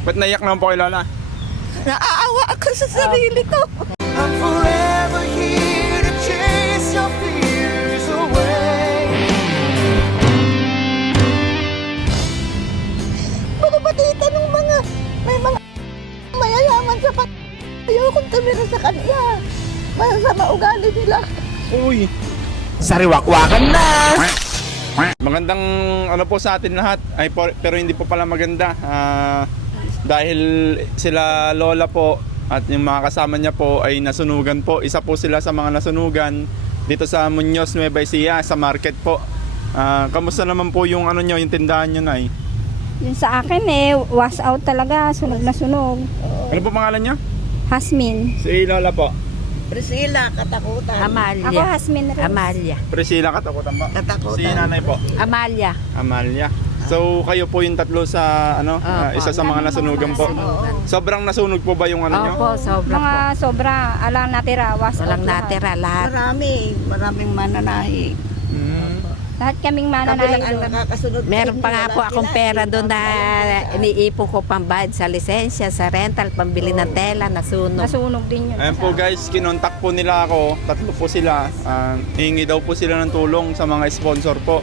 Ba't naiyak naman po kay Lola? Naaawa ako sa sarili ko. I'm forever here to chase your fears away. Pagpapatita ng mga, may mga mayayaman sa ayokong tumira sa kanila. Masama ugali nila. Uy! Sariwakwakan na! Magandang ano po sa atin lahat. Pero hindi po pala maganda. Dahil sila Lola po at yung mga kasama niya po ay nasunugan po. Isa po sila sa mga nasunugan dito sa Muñoz, Nueva Ecija, sa market po. Kamusta naman po yung ano nyo, yung tindahan nyo, Nay? Yun sa akin wash out talaga, sunog na sunog. Ano po pangalan nyo? Hasmin. Si Lola po. Priscilla, katakutan. Ako Amalia. Hasmin Rose. Amalia. Priscilla, katakutan po. Katakutan. Si nanay po. Amalia. Amalia. So kayo po yung tatlo sa ano, isa sa mga nasunugan po. Sobrang nasunog po ba yung ano nyo? Opo, sobra Mga po. sobra, alang natira, wash Walang out lahat. natira lahat. Maraming mananahi. Lahat kaming Kami lang mananahin ang doon. nakakasunod. Meron pa nga po akong pera doon na iniipon ko pambayad sa lisensya, sa rental, pambili ng tela, nasunog. Nasunog din yun. Ayan po guys, kinontak po nila ako, tatlo po sila. Hihingi daw po sila ng tulong sa mga sponsor po.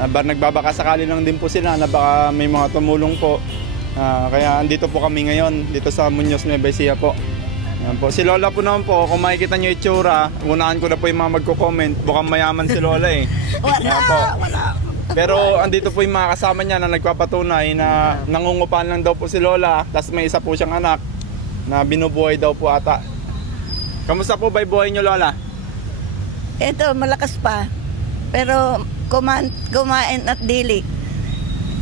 Nagbabaka sakali lang din po sila na baka may mga tumulong po. Kaya andito po kami ngayon, dito sa Muñoz, Nueva Ecija po. Ayan po. Si Lola po naman po, kung makikita nyo itsura, unahan ko na po yung mga magko-comment. Bukang mayaman si Lola eh. Ayan po. Pero andito po yung mga kasama niya na nagpapatunay na nangungupahan lang daw po si Lola. Tapos may isa po siyang anak na binubuhay daw po ata. Kamusta po ba yung buhay nyo, Lola? Ito, malakas pa. Pero kumain at dili.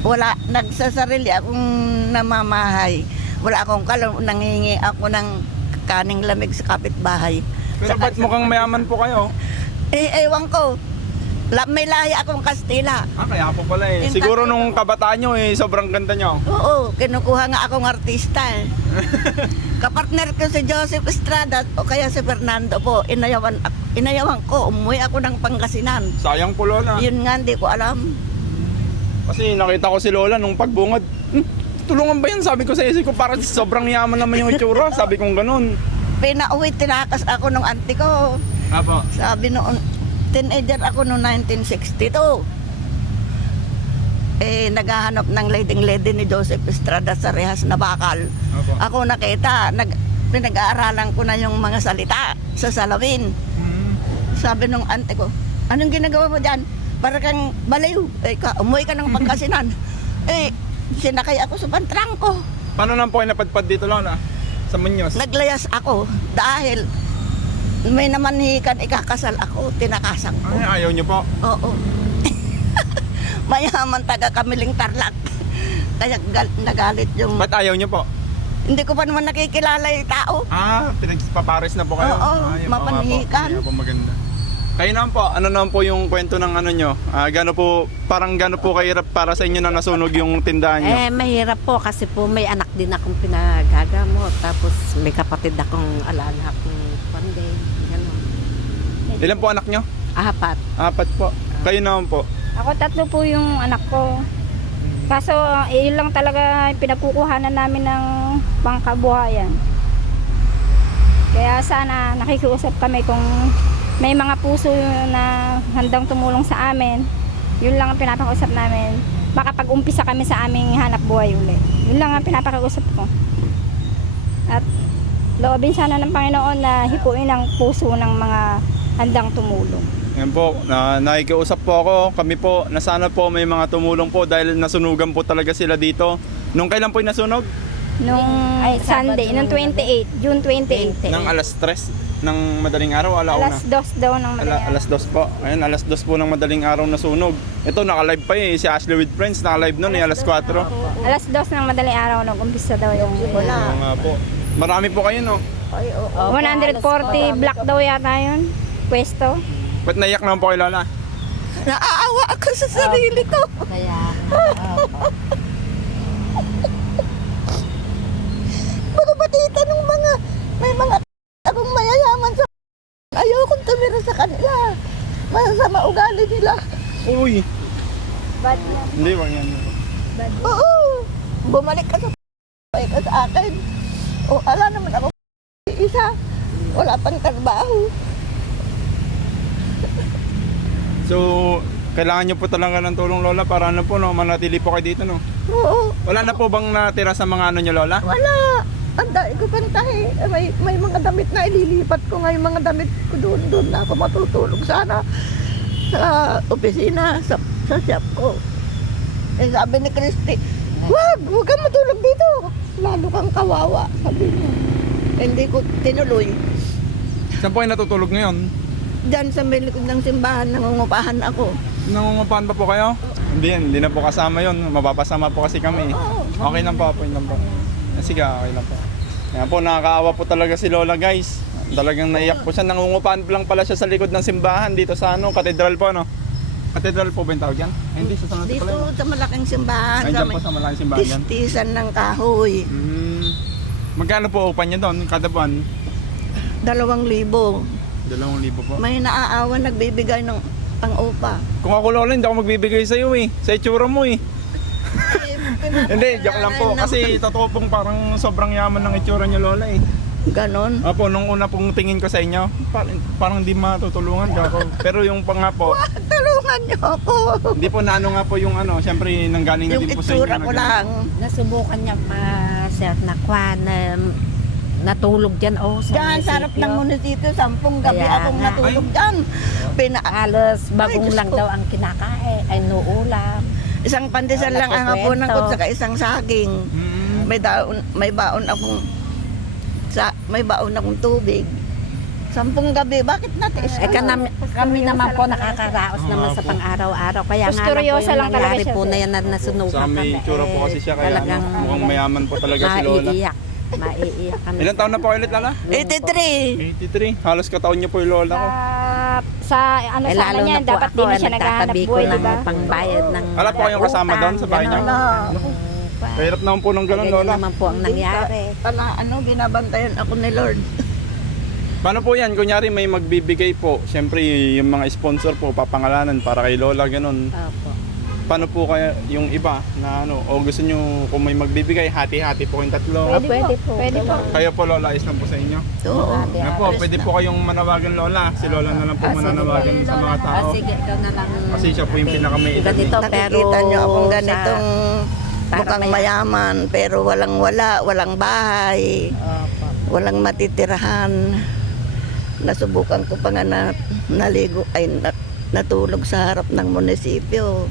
Wala, nagsasarili akong namamahay. Wala akong nangingi ako ng kaning lamig sa kapitbahay. Pero ba't mukhang mayaman po kayo? Ewan ko. May lahi akong Kastila. Kaya po pala eh. Siguro nung kabataan nyo eh, sobrang ganda nyo. Oo, kinukuha nga akong artista eh. Kapartner ko si Joseph Estrada o kaya si Fernando po. Inayawan ko, umuwi ako ng Pangasinan. Sayang po, Lola. Yun nga, hindi ko alam. Kasi nakita ko si Lola nung pagbungad. Tulungan ba yan? Sabi ko sa isip ko, parang sobrang yaman naman yung itsura. Sabi kong ganun. Pinauwi, tinakas ako nung auntie ko. Apo. Sabi noon, teenager ako noong 1962. Naghahanap ng leading-lady ni Joseph Estrada sa Rehas na bakal. Apo. Ako nakita, pinag-aaralan ko na yung mga salita sa salawin. Sabi nung auntie ko, anong ginagawa mo dyan? Para kang baliw. Umuwi ka ng Pangasinan. Sinakay ako sa pantrangko. Paano naman po kayo napadpad dito, Lola? Sa Muñoz? Naglayas ako dahil may namanhikan ikakasal ako, tinakasan ko. Ay, ayaw nyo po. Oo. Mayaman taga Kamiling Tarlac. Kaya nagalit yung... Ba't ayaw nyo po? Hindi ko pa naman nakikilala yung tao. Pinagpapares na po kayo? Oo, Ay, mapanhikan. Kaya po maganda. Kayo naman po, ano naman po yung kwento ng ano nyo? Gano po kahirap para sa inyo na nasunog yung tindahan nyo? Mahirap po kasi po may anak din akong pinagagamot. Tapos may kapatid akong alaala akong panday. Ganun. Ilan po anak nyo? 4. 4 po. Kayo naman po? Ako 3 po yung anak ko. Kaso yun lang talaga yung pinagkukuhanan namin ng pangkabuhayan. Kaya sana nakikiusap kami kung may mga puso na handang tumulong sa amin. Yun lang ang pinapakiusap namin. Baka pag-umpisa kami sa aming hanap buhay ulit. Yun lang ang pinapakiusap ko. At loobin sana ng Panginoon na hipuin ang puso ng mga handang tumulong. Yan po, nakikiusap po ako, kami po, na sana po may mga tumulong po dahil nasunugan po talaga sila dito. Nung kailan po yung nasunog? Nung Sunday, nung 28, June 28. Nang alas 3 ng madaling araw, alauna. Alas 2 daw ng madaling Alas 2 po. Ayun, alas 2 po ng madaling araw nasunog. Ito, naka-live pa eh. Si Ashley with Friends, naka-live nun eh, alas 4. Alas 2 ng madaling araw nag-umpisa daw yung Oo nga po. Marami po kayo, no? Ay, oo. 140 block daw yata yun. Pwesto. Ba't naiyak naman po kay Lola? Naaawa ako sa sarili ko. Kaya, Pagpapatita ng may mga akong mayayaman sa ayokong tumira sa kanila. Masama ugali nila. Uy! Bad yan. Hindi, wag yan. Oo. Bumalik ka sa sa akin. O, ala naman ako isa. Wala pang trabaho. So, kailangan nyo po talaga ng tulong, Lola, para ano po, no, manatili po kayo dito, no? Oo, Wala na po bang natira sa mga ano nyo, Lola? wala. Ang dahil ko pantahe. May mga damit na ililipat ko ngayon. Mga damit ko doon na ako matutulog sana sa opisina, sa shop ko. Eh sabi ni Christy, huwag kang matulog dito. Lalo kang kawawa, sabi niya. Hindi ko tinuloy. Saan po kayo natutulog ngayon? Diyan sa may likod ng simbahan, nangungupahan ako. Nangungupahan pa po kayo? Hindi na po kasama yon. Mapapasama po kasi kami. Okay lang po, yun lang po. Sige, okay lang po. Yan po, nakakaawa po talaga si Lola, guys. Talagang naiyak po siya. Nangungupahan lang pala siya sa likod ng simbahan dito sa katedral po, no? Katedral po ba yung tawag yan? Hindi, sa sangat Dito pala. sa malaking simbahan, Nandiyan po sa malaking simbahan yan. tistisan ng kahoy. Magkano po upan niya doon kada buwan? 2,000. 2,000 po. May naaawa nagbibigay ng pang-upa. Kung ako, Lola, hindi ako magbibigay sa iyo eh. Sa itsura mo eh. Hindi, joke lang po. Kasi totoo pong parang sobrang yaman ng itsura niyo, Lola eh. Ganon. Opo, nung una pong tingin ko sa inyo, parang di matutulungan ka ako. Pero yung pa nga po, Tulungan niyo ako. hindi po na ano nga po yung ano, syempre nanggaling na Yung din po sa inyo. itsura na ko ganun. lang. Nasubukan niya pa, sir, na kwan, natulog dyan, sa Diyan sa harap ng munisipyo, 10 gabi Kaya akong nga. natulog dyan. Halos bagong Diyos lang ko. daw ang kinakain, ay nuulam. Isang pandesal lang ang hapunan ko, saka isang saging. Mm. May baon akong tubig. 10 gabi, bakit natiis Eh, kami naman po nakakaraos naman sa pang-araw-araw. Kaya nga lang po Gusturyosa yung lang talaga nangyari siya, po sir. na yan na nasunugan Sa kami. may itsura po kasi siya, kaya talagang mukhang mayaman po talaga si Lola. Maiiyak kami. Ilan taon na po ulit, Lola? 83. 83. Halos kataon niyo po yung Lola ko. Sa ano Eh, sana lalo niya, na po dapat ako, din na siya naghahanap nagtatabi ko buhay, di ng ba? pangbayad ng Wala po kayong kasama doon sa bahay niyo? ganon. Kahirap naman po ng ganun, Ganyan Lola. naman po ang nangyari. Binabantayan ako ni Lord. Paano po yan? Kunyari may magbibigay po, siyempre yung mga sponsor po, papangalanan para kay Lola, ganun. Opo. Paano po kaya yung iba na ano, o gusto nyo kung may magbibigay, hati-hati po kayong tatlo? Pwede po. Pwede po. Kaya po Lola, ayos lang po sa inyo. Oo. Ano po, pwede po kayong manawagan Lola. Si Lola na lang po mananawagan sa mga tao. Sige, ikaw na lang. Kasi siya po yung pinakamay edad. Ganito, pero Nakikita niyo akong sa- ganitong para mukhang mayaman, pero walang bahay, Opo. walang matitirahan. Nasubukan ko pa nga natulog sa harap ng munisipyo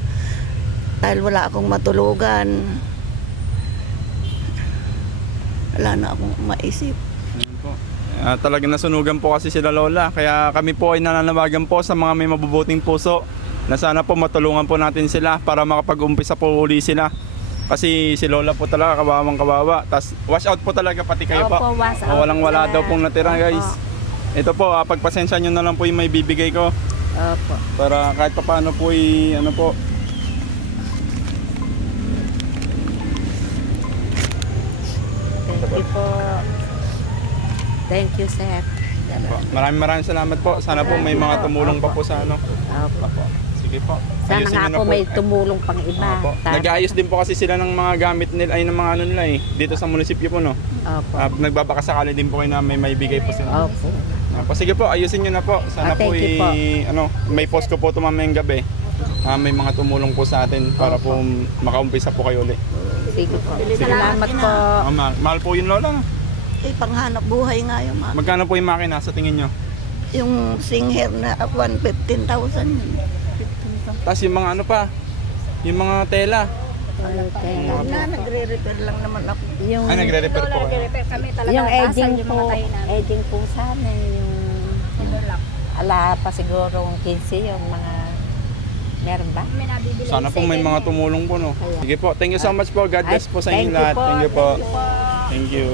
dahil wala akong matulugan. Wala na akong maisip. Ayun po. Talagang nasunugan po kasi sila Lola. Kaya kami po ay nananawagan po sa mga may mabubuting puso na sana po matulungan po natin sila para makapag-umpisa po uli sila. Kasi si Lola po talaga kawawang kawawa. Tas wash out po talaga pati kayo po. Opo, wash out Walang wala sila. daw pong natira, guys. Ito po, pagpasensya nyo na lang po yung may bibigay ko. Opo. Para kahit pa paano po ano po. Thank you po. Thank you, sir. Maraming salamat po. Sana po may mga tumulong pa po sa ano. Opo. Sige po. Sana Ayusin nga nyo na po may tumulong pang iba. Opo. Nag-aayos din po kasi sila ng mga gamit nila ay ng mga ano nila eh. Dito sa munisipyo po no. Opo. Nagbabakasakali din po kayo na may maibigay po sila. Opo. Sige po, ayusin nyo na po. Sana po, Thank you po. may post ko po mamayang gabi. May mga tumulong po sa atin para po makaumpisa po kayo ulit. Sige po. Salamat po. Mahal po yun Lola. Panghanap buhay nga yung Magkano po yung makina sa tingin nyo? yung singer na 15,000 yun. Tapos yung mga ano pa, yung mga tela. Okay. Nagre-repair lang naman ako. Yung, Ay, nagre-repair po kayo. Nagre-repair kami talaga. yung basal edging yung po, mga tayo namin. edging po sana, yung ala pa siguro 15 yung mga meron ba? May nabibili. Sana po may mga tumulong po no. Sige po, thank you so much po. God bless po sa inyo lahat. Thank you po. Thank you.